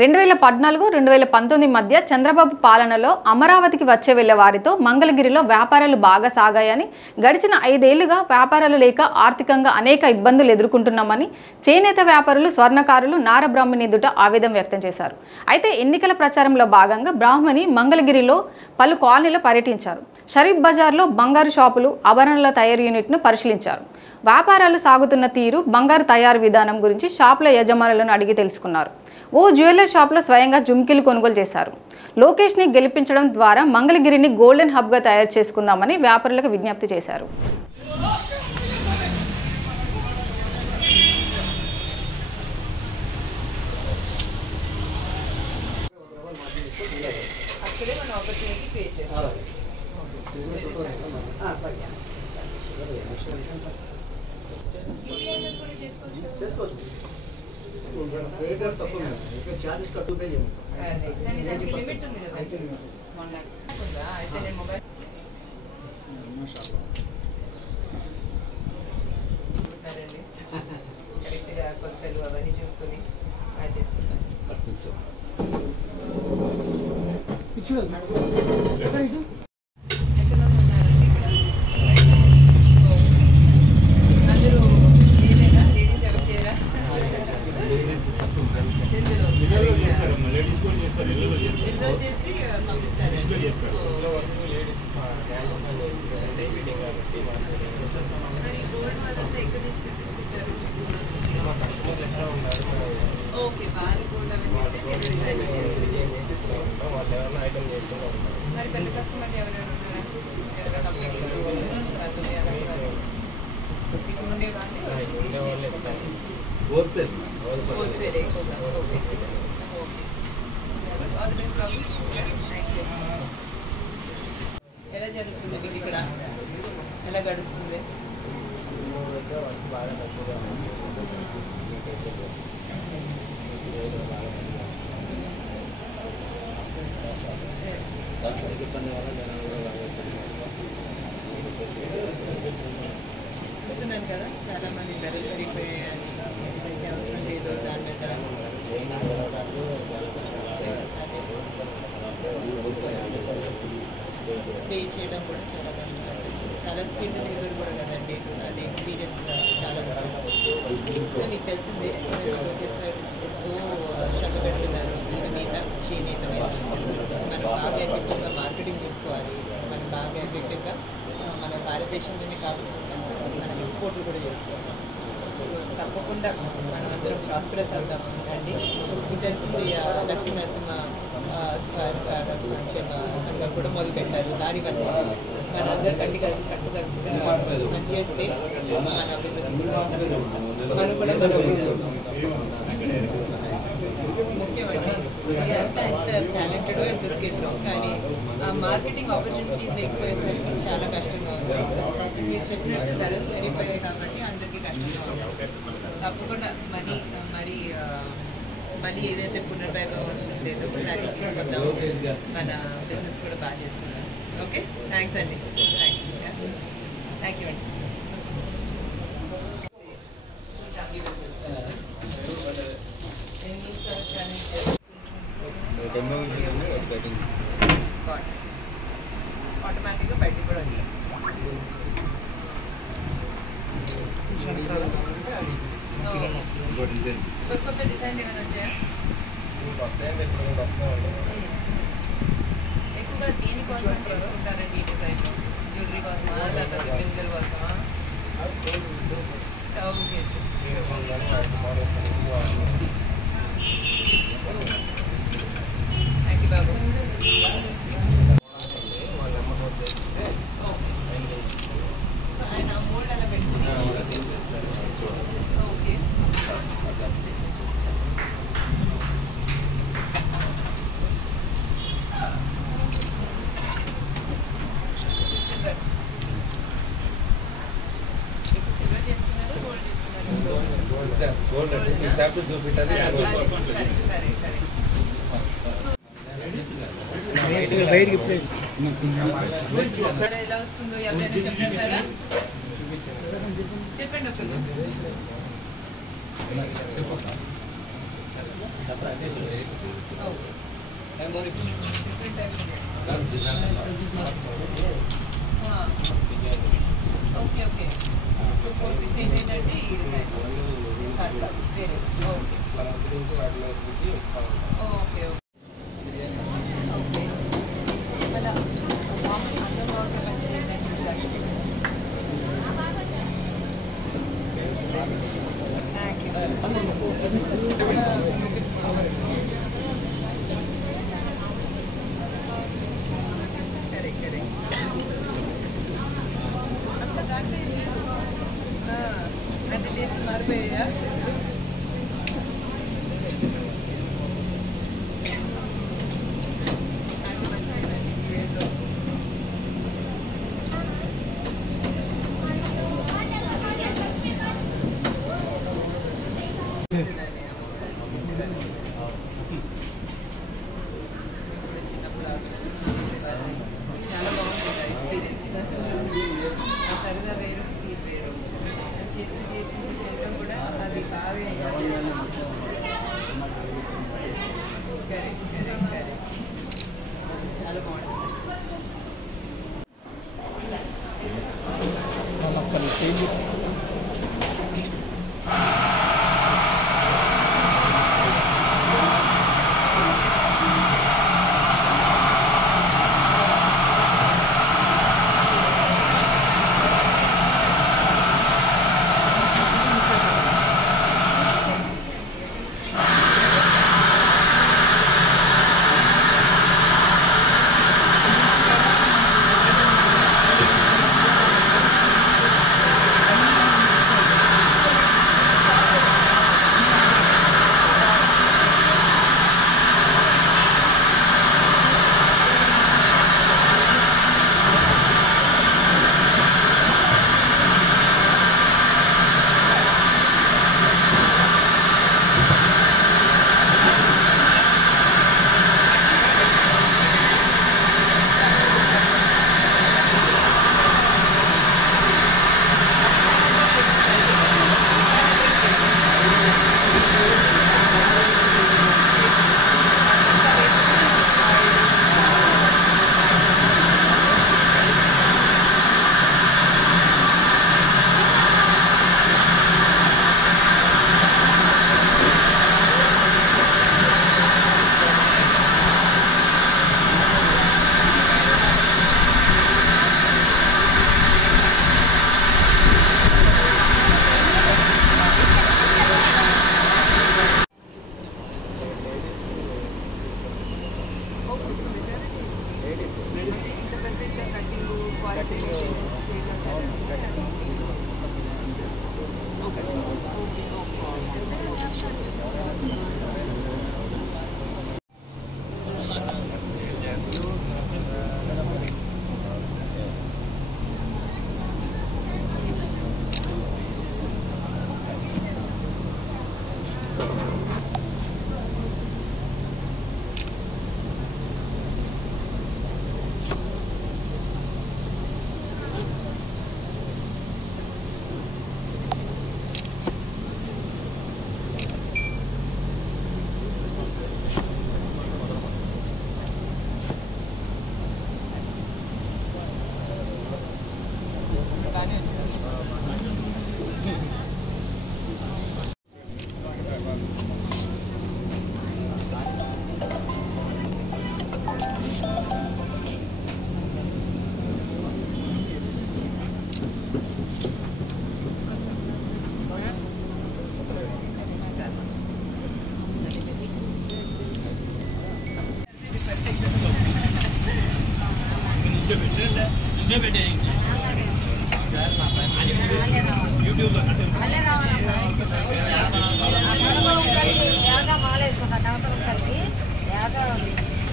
2014-2019 మధ్య చంద్రబాబు పాలనలో అమరావతికి వచ్చే వెళ్లే వారితో మంగళగిరిలో వ్యాపారాలు బాగా సాగాయని, గడిచిన 5 ఏళ్లుగా వ్యాపారాలు లేక ఆర్థికంగా అనేక ఇబ్బందులు ఎదుర్కొంటున్నామని చేనేత వ్యాపారులు, స్వర్ణకారులు నార బ్రాహ్మణి ఎదుట ఆవేదన వ్యక్తం చేశారు. అయితే ఎన్నికల ప్రచారంలో భాగంగా బ్రాహ్మణి మంగళగిరిలో పలు కాలనీలో పర్యటించారు. షరీఫ్ బజార్లో బంగారు షాపులు, ఆభరణాల తయారీ యూనిట్ను పరిశీలించారు. వ్యాపారాలు సాగుతున్న తీరు, బంగారు తయారు విధానం గురించి షాపుల యజమానులను అడిగి తెలుసుకున్నారు. ఓ జ్యువెలర్ షాప్లో స్వయంగా జుమ్కీలు కొనుగోలు చేశారు. లోకేష్ని గెలిపించడం ద్వారా మంగళగిరిని గోల్డెన్ హబ్గా తయారు చేసుకుందామని వ్యాపారులకు విజ్ఞప్తి చేశారు. చార్జెస్ కట్టు పే చేయండి. లిమిట్ ఉంది కదా, 1 lakh ఉందా? అయితే నేను మొబైల్ సరేండి, కరెక్ట్గా కొత్తలు అవన్నీ చూసుకొని యాడ్ చేసుకుంటాను. ఎంతమంది ఉన్నారండి ఇక్కడ? అందరూ ఏదైనా లేడీస్ ఎవరు చేయరా? చేసి పంపిస్తారు. ఓకే, బాగా మరి పెద్ద కస్టమర్ ఎవరైనా హోల్సేల్ ఎక్కువగా. ఓకే, ఎలా జరుగుతుంది మీకు ఇక్కడ? ఎలా గడుస్తుంది? చూస్తున్నాను కదా, చాలా మంది ధరలు పెరిగిపోయాయని, ఏదైతే అవసరం లేదో దాని మీద పే చేయడం కూడా చాలా కష్టం. చాలా స్కిల్ లేబర్ కూడా కదండి, అది ఎక్స్పీరియన్స్ చాలా మీకు తెలిసిందే. లోకేష్ సార్ శ్రద్ధ పెడుతున్నారు దీని మీద, చేనేత మీద. మనం బాగా ఎఫెక్టివ్గా మార్కెటింగ్ చేసుకోవాలి. మనం బాగా ఎఫెక్టివ్గా మన భారతదేశంలోనే కాకుండా మన ఎక్స్పోర్ట్లు కూడా చేసుకోవాలి. సో తప్పకుండా మనం అందరం ప్రాస్పరస్ అవుతాం అండి. మీకు తెలిసింది లక్ష్మీ నరసింహ సంక్షేమ సంఘం కూడా మొదలుపెట్టారు. దానివల్ల మనందరూ కట్టుదలుచుగా మనం చేస్తే మన అభివృద్ధి మనం కూడా ముఖ్యమండి. అంతా ఎంత టాలెంటెడ్, ఎంత స్కిల్లో, కానీ ఆ మార్కెటింగ్ ఆపర్చునిటీస్ లేకపోయేసరికి చాలా కష్టంగా ఉంది. మీరు చెప్పినట్టు ధరలు పెరిగిపోయాయి కాబట్టి అందరికీ కష్టంగా ఉంది. తప్పకుండా మళ్ళీ ఏదైతే పునర్వైభవం లేదో దాన్ని తీసుకొద్దాము. మన బిజినెస్ కూడా బాగా చేసుకున్నాం. ఓకే, థ్యాంక్స్ అండి. థ్యాంక్ యూ అండి. ఆటోమేటిక్గా బయటికి కూడా కొత్త డిజైన్ ఏమైనా వచ్చాయా? ఎక్కువగా దేనికోసం తీసుకుంటారండి ఈ డిజైన్? జ్యువెలరీ కోసమా, లేకపోతే బిందెల కోసమా? థ్యాంక్ యూ బాబు. ఆయన మోల్డ్ అలా పెట్టుకుని ఓకే. సిల్వర్ చేస్తున్నారు, గోల్డ్ చేస్తున్నారు? గోల్డ్ చూపించాలి. ఎలా వస్తుందో ఎవరైనా చెప్తారా? చెప్పండి ఒకరు. ఓకే ఓకే సో 468 ఏంటంటే ఓకే ఓకే మారిపోయా చిన్నప్పుడు చాలా బాగుంటుంది ఎక్స్పీరియన్స్ సరదా వేరు ఫీల్ వేరు చేతులు చేసింది తినడం కూడా అది బాగా ఎంజాయ్ చేస్తాం కరెక్ట్ కరెక్ట్ కరెక్ట్ చాలా బాగుంటుంది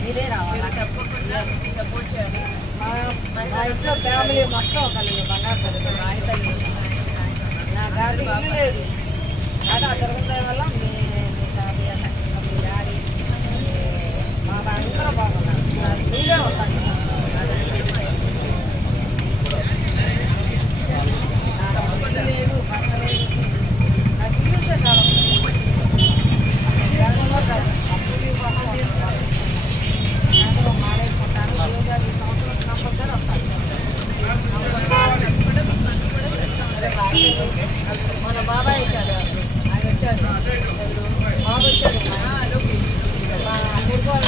మీరే రావాలా తప్పకుండా సపోర్ట్ చేయాలి మా ఇంట్లో ఫ్యామిలీ మొత్తం కలిగి బంగారు తల్లి మా తల్లి నా గారి ఇల్లు లేదు అది ఆ జరుగుతాయి వల్ల మీ తాతయ్య మీ డాడీ మా అందరూ బాగున్నారు మీరే ఉంటాను నాకు లేదు నాకు ఇల్లు చాలా మన బాబాయ్ వచ్చాడు, ఆయన వచ్చాడు, బాబు వచ్చాడు, మా మురుగోల